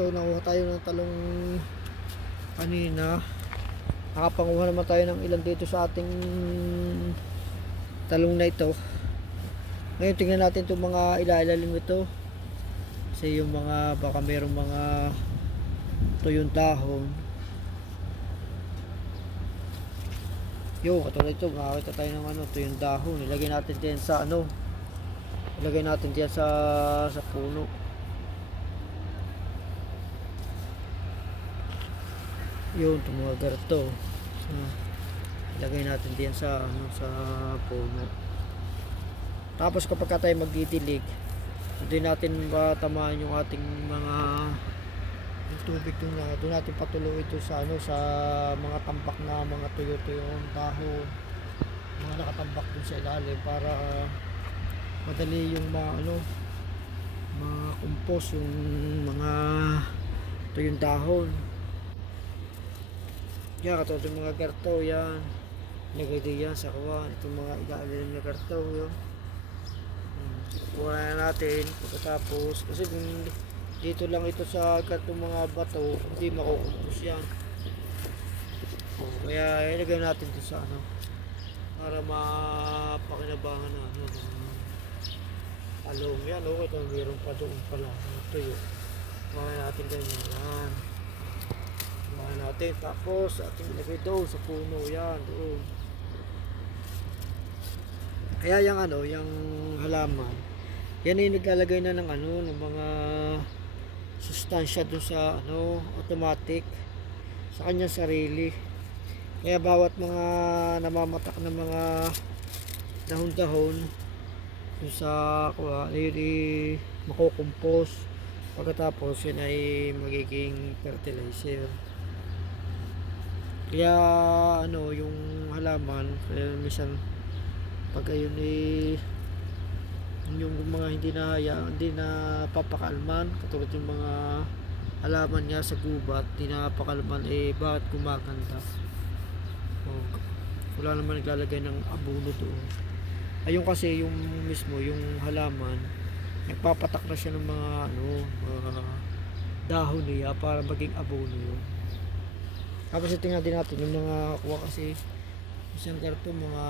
ito, nakuha tayo ng talong kanina. Nakapanguha naman tayo ng ilan dito sa ating talong na ito. Ngayon tingnan natin itong mga ilailalim ito. Kasi yung mga baka mayroong mga tuyong dahon. Yo, katulad ito, makakita tayo ng ano, tuyong dahon. Ilagay natin diyan sa ano. Ilagay natin diyan sa puno. Yun, tumagar to. Ilagay natin diyan sa ano, sa puno. Tapos kapag tayo magdidilig, hindi natin matamaan yung ating mga yung tubig doon natin patuloy ito sa ano, sa mga tambak na mga tuyo-tuyong dahon, mga nakatambak dun sa ilalim para madali yung mga ano, ma-compose yung mga tuyong dahon. Yan, katulad yung mga garto, yan. Lagay din yan sa kawan. Itong mga ilalim na garto, yun. Kuha na natin pagkatapos. Kasi dito lang ito sa gartong mga bato, hindi makukumpos yan. Kaya ilagay natin ito sa ano, para mapakinabangan na ano, talong. Yan, okay. Ito, mayroon pa doon pala. Tuyo. Kuha natin ganyan. Yan. Natin, tapos ating ilagay doon sa puno, yan doon. Kaya yung ano, yung halaman, yan ay naglalagay na ng ano, ng mga sustansya doon sa ano, automatic sa kanyang sarili. Kaya bawat mga namamatak na mga dahon-dahon doon sa kuha, ay makukumpos. Pagkatapos yun ay magiging fertilizer. Kaya ano, yung halaman, kaya minsan pag ayun yung mga hindi na papakalman, katulad yung mga halaman niya sa gubat, hindi na pakalman, bakit gumaganda? Wala naman naglalagay ng abono doon. Ayun kasi yung mismo, yung halaman, nagpapatak na siya ng mga ano, mga dahon niya para maging abono yun. Tapos tingnan din natin yung mga kuha kasi isang karton mga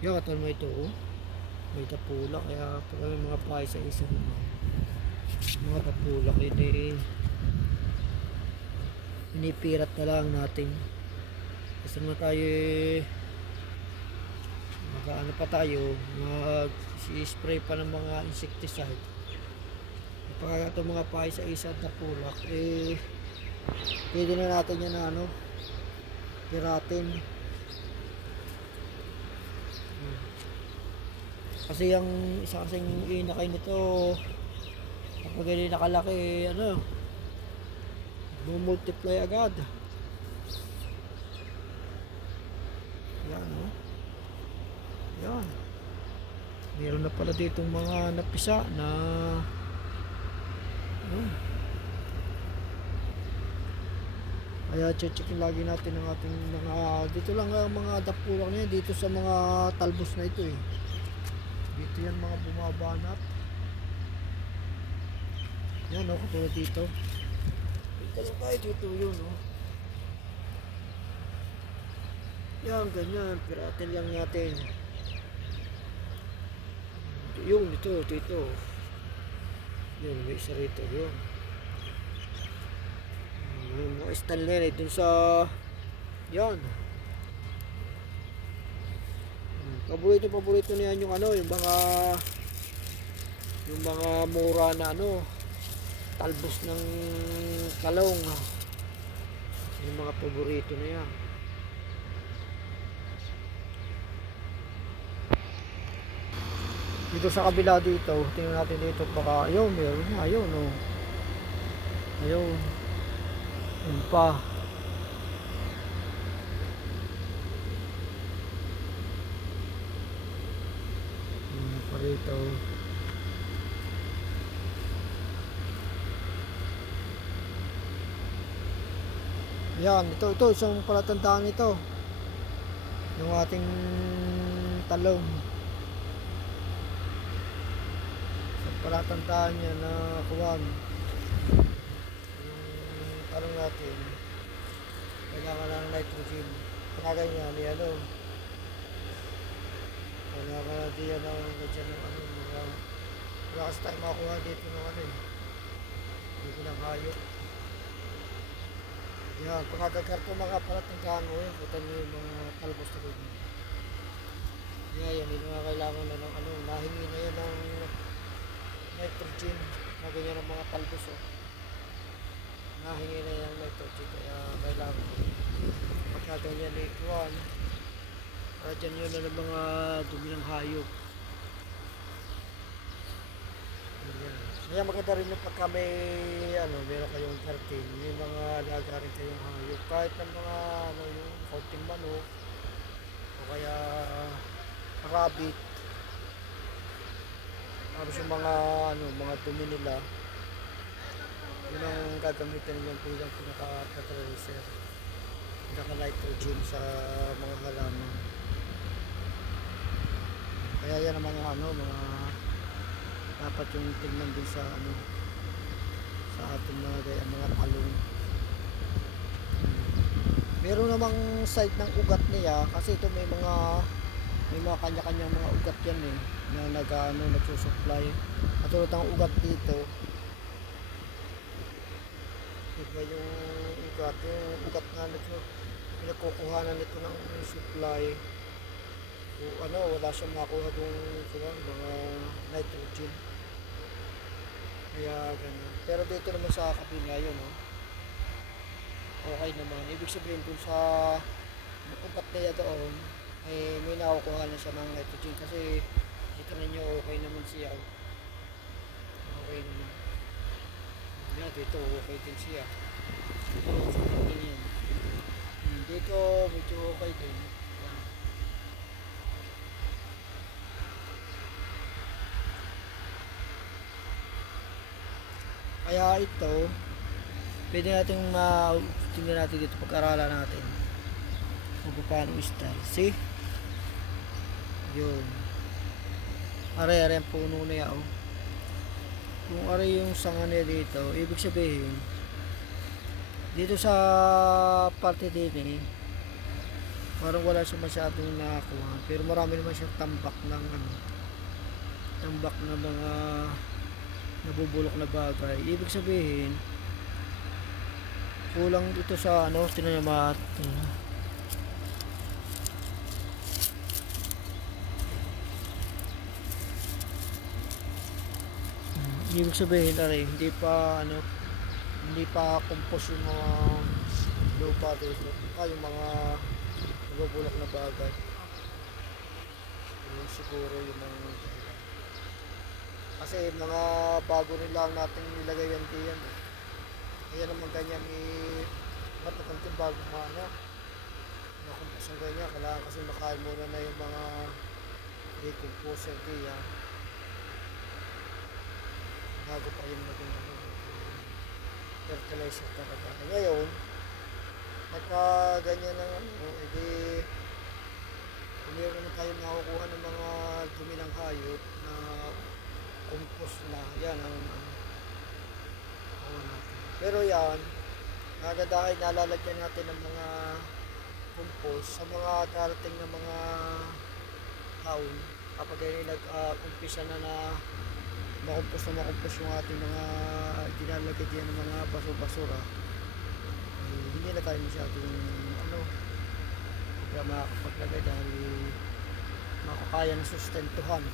yung katulad mo ito, oh. May tapula, kaya pag may mga pahay sa isang mga tapula, inipirat na lang natin. Kasi naman tayo ano pa tayo, mag-spray pa ng mga insecticide. Pag ito mga pahay sa isang tapula, pwede na natin yan na ano, piratin. Kasi yung isa kasing inakay nito, kapag hindi nakalaki, ano, bumultiply agad. Yan, no? Yan. Meron na pala ditong mga napisa na kaya check lagi natin ang ating mga dito lang ang mga dapulang na yan, dito sa mga talbos na ito dito yan mga bumabanat yan, katulad dito lang tayo dito yun, yan, ganyan, piratin lang natin yung dito yun, may isa rito yun. Yung mga Stanley dun sa yan, paborito niyan yung ano, yung mga mura na ano, talbos ng talong, yung mga paborito na yan. Dito sa kabila dito, tingnan natin dito, baka ayun, meron na, ayun, ayun, yun pa. Yun pa rito. Yan, ito isang palatandaan ito. Yung ating talong. Isang palatandaan niya na kuwan. natin, kailangan ng nitrogen. Pagkaganyan, ano, kailangan natin yan ng ganyan ng ano, wala kasi tayo makuha dito ng ano eh, dito ng hayop. Yan, pagkakakarto mga palatingkahan mo yun, putan mo yung mga talbos na ganyan. Yan, hindi na kailangan na ng ano, nahingi na yan ng nitrogen, na ganyan ng mga talbos oh. Nahingi na yan ng nitrogen, kaya kailangan pagkaganyan eh, kuhan, para dyan yun na ng mga dumi ng hayop. Ayan. Kaya maganda rin yung pagka may ano, meron kayong kartin, may mga alaga rin kayong hayop, kahit ng mga ano, yung kaunting manok o kaya rabbit, tapos yung mga ano, mga dumi nila, yun ang gagamitin nilang bilang pinaka-fertilizer, pinaka-nitrogen sa mga halaman. Kaya yan ang mga ano, mga dapat yung tingnan din sa ano, sa ating mga gaya, mga talong. Meron namang side ng ugat niya kasi ito may mga kanya-kanyang mga ugat yan eh, na nag-ano, nagsusupply. Katulad ng ugat dito, iba yung ugat nga nito, pinagkukuhanan nito ng supply. O ano, wala siyang makuha dong mga nitrogen. Kaya ganyan. Pero dito naman sa kabila yun, oh, okay naman. Ibig sabihin dun sa ugat niya doon, ay may nakukuha na siya ng nitrogen kasi dito na nyo okay naman siya. Okay naman. Yan, dito okay din siya. Okay din yan. Dito medyo okay din. Yan. Kaya ito, pwede natin tingnan natin dito, pag-aralan natin kung paano style. See? Yun. Are-are ang puno na yan, oh. Kung are yung sanga niya dito, ibig sabihin dito sa parte din eh, parang wala siya masyadong nakakuha, pero marami naman siyang tambak ng ano, tambak na mga nabubulok na bagay. Ibig sabihin kulang dito sa ano, tinayamat. Ibig sabihin aray, hindi pa ano, hindi pa compose yung mga lupa dito, yung mga nabubulok na bagay. Yun siguro yung mga, kasi mga bago rin lang natin nilagay yan diyan eh. Kaya naman ganyan matakanting bago ano, nakumpos ang ganyan, kailangan kasi makain muna na yung mga decomposer diyan bago pa yung maging fertilizer talaga. Ngayon pagka ganyan ng ano, edi kung meron naman tayong nakukuha ng mga dumi ng hayop na compost na, yan ang natin. Pero yan, dahil nalalagyan natin ng mga compost sa mga darating na mga taon, kapag ay nag-umpisa na makumpos yung ating mga dinalagay dyan ng mga basura, hindi na tayo masyadong ano, kaya makakapaglagay dahil makakaya na sustentuhan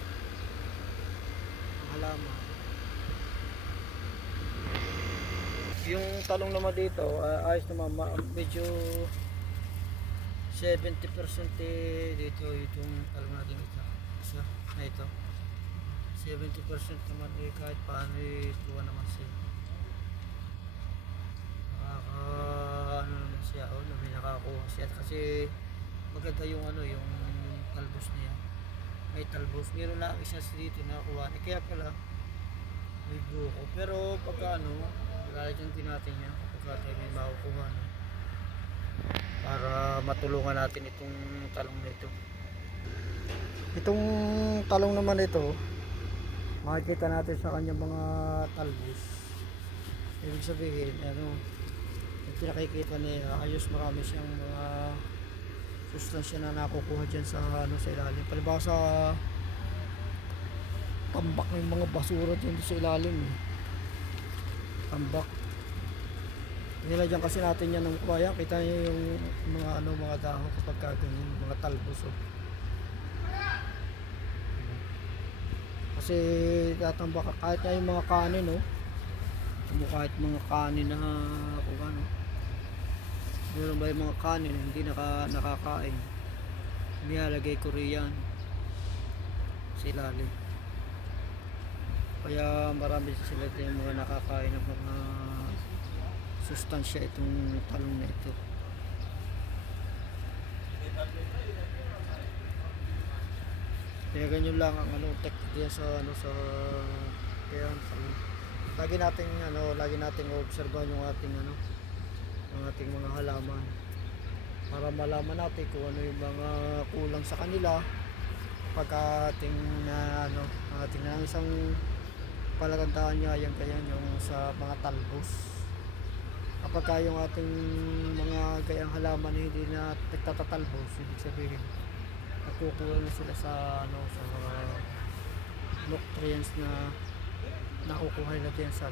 ang halaman. Yung talong naman dito, ayos naman, medyo 70% dito itong talong natin isa na ito. 70% naman kahit paano tuwa naman siya. Ano naman siya, may nakakuha siya kasi maganda yung ano, yung talbos niya. May talbos, meron na isa dito nakakuha. Kaya pala may buko. Pero pagka ano, lalagyan din natin yan kapag tayo may makukuha na, para matulungan natin itong talong na ito. Itong talong naman ito, makikita natin sa kanyang mga talbos. Ibig sabihin, ano, pinakikita niya ayos, marami siyang mga sustansya na nakukuha dyan sa ano sa ilalim. Palibawa sa tambak ng mga basura dyan sa ilalim eh. Tambak. Nilagyan kasi natin yan ng kuya. Kita niyo yung mga ano mga dahon kapag ganyan, mga talbos oh. Kasi tatambak kahit na yung mga kanin oh. Kahit mga kanin na kung ano. Meron ba yung mga kanin hindi nakakain. Nilalagay ko riyan sa ilalim. Kaya marami sila yung mga nakakain ng mga sustansya itong talong na ito. Kaya ganyan lang ang ano technique sa ano sa kaya lagi nating obserbahan yung ating ano ang ating mga halaman para malaman natin kung ano yung mga kulang sa kanila pag ating ating isang palagandaan niya yan kaya yung sa mga talbos kapag yung ating mga gayang halaman hindi na nagtatatalbos ibig sabihin nakukuha na sila sa sa mga nutrients na nakukuha natin sa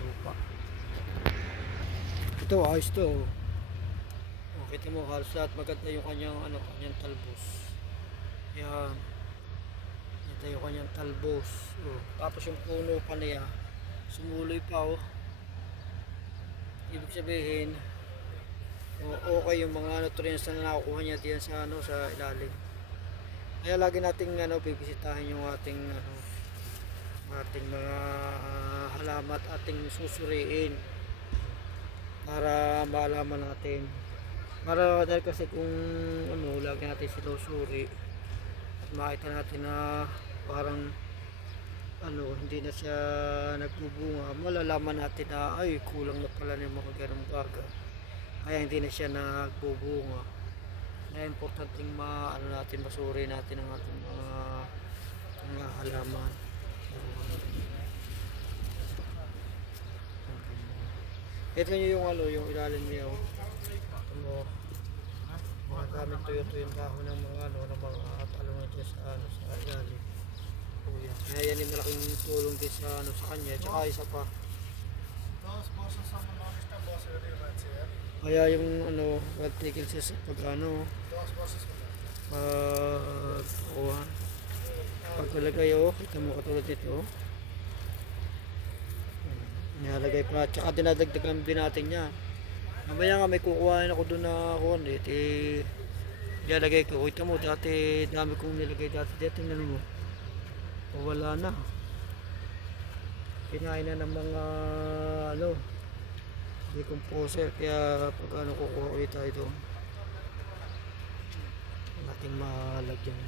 lupa. Ito ayos to. Kita mo halos lahat maganda yung kanyang talbos. Yan. Ito yung kanyang talbos. Tapos yung puno pa niya sumuloy pa oh. Ibig sabihin okay yung mga nutrients na nakukuha niya diyan sa sa ilalim. Kaya lagi nating bibisitahin yung ating mga halaman at ating susuriin para malaman natin. Dahil kasi kung lagi natin sinusuri at makita natin na parang hindi na siya nagbubunga, malalaman natin na ay kulang na pala ng mga ganong bagay. Kaya hindi na siya nagbubunga. Kaya importanteng natin masuri natin ang ating mga halaman. Ito nyo yung ilalim niya mga gamit tuyo-tuyo yung dahon ng mga ng mga talong nito sa ilalim. Kaya yan yung malaking tulong din sa sa kanya. Tsaka isa pa kaya yung vertical siya sa pagkalagay kita mo katulad nito nilalagay pa tsaka dinadagdagan din natin yan. Mamaya nga may kukuhain ako doon na nilalagay ko. Kita mo dati dami kong nilagay dati tingnan mo wala na, kinain na ng mga decomposer. Kaya pag kukuha ulit tayo doon nating malagyan.